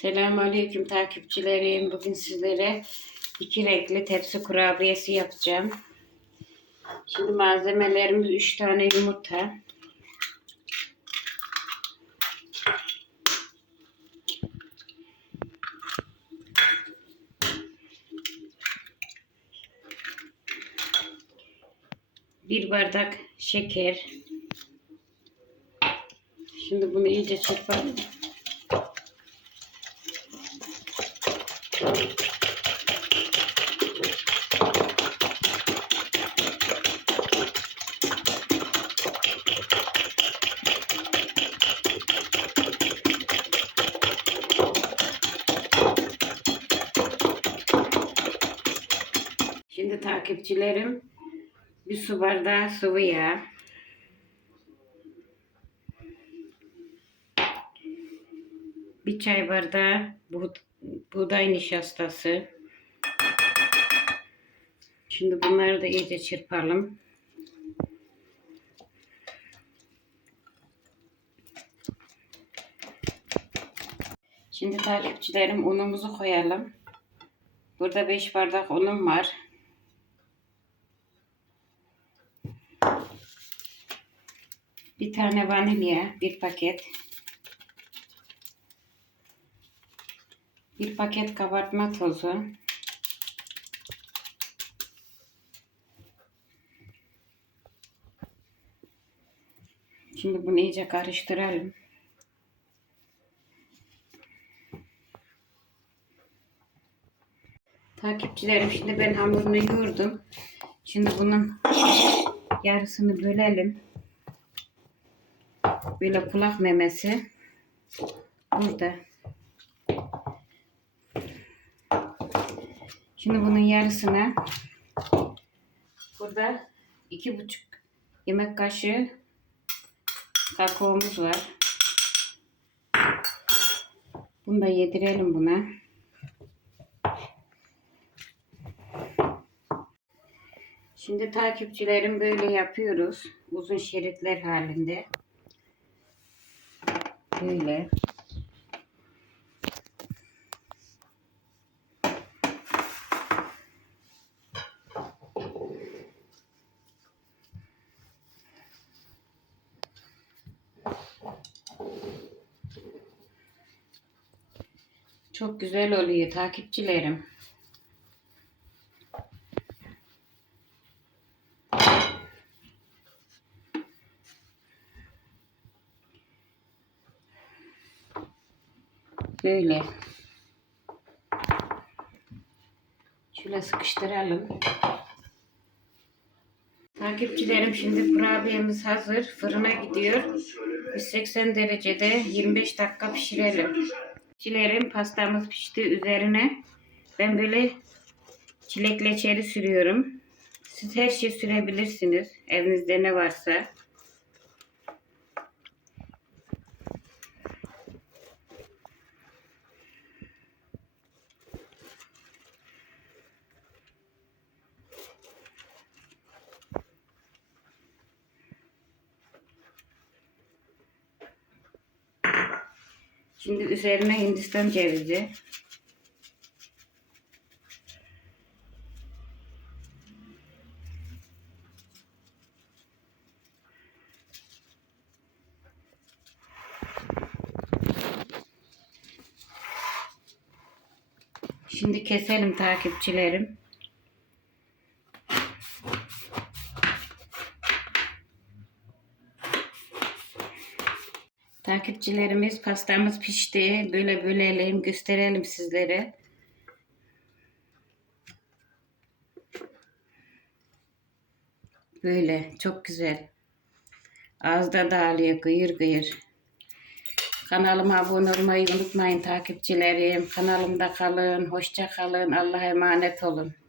Selamünaleyküm takipçilerim. Bugün sizlere iki renkli tepsi kurabiyesi yapacağım. Şimdi malzemelerimiz 3 tane yumurta. Bir bardak şeker. Şimdi bunu iyice çırpalım. Takipçilerim bir su bardağı sıvı yağ. Bir çay bardağı buğ- buğday nişastası. Şimdi bunları da iyice çırpalım. Şimdi takipçilerim unumuzu koyalım. Burada 5 bardak unum var. Bir tane vanilya, bir paket. Bir paket kabartma tozu. Şimdi bunu iyice karıştıralım. Takipçilerim şimdi ben hamurunu yoğurdum. Şimdi bunun yarısını bölelim. Böyle kulak memesi. Burada. Şimdi bunun yarısına burada iki buçuk yemek kaşığı kakaomuz var. Bunu da yedirelim buna. Şimdi takipçilerim böyle yapıyoruz. Uzun şeritler halinde. Böyle. Çok güzel oluyor takipçilerim. Böyle. Şöyle sıkıştıralım. Takipçilerim şimdi kurabiyemiz hazır. Fırına gidiyor. 180 derecede 25 dakika pişirelim. Çilerim pastamız pişti üzerine. Ben böyle çilek leçeri sürüyorum. Siz her şey sürebilirsiniz. Evinizde ne varsa. Şimdi üzerine Hindistan cevizi. Şimdi keselim takipçilerim. Takipçilerimiz pastamız pişti. Böyle bölelim, gösterelim sizlere. Böyle çok güzel. Ağızda dağılıyor gıyır gıyır. Kanalıma abone olmayı unutmayın takipçilerim. Kanalımda kalın, hoşça kalın. Allah'a emanet olun.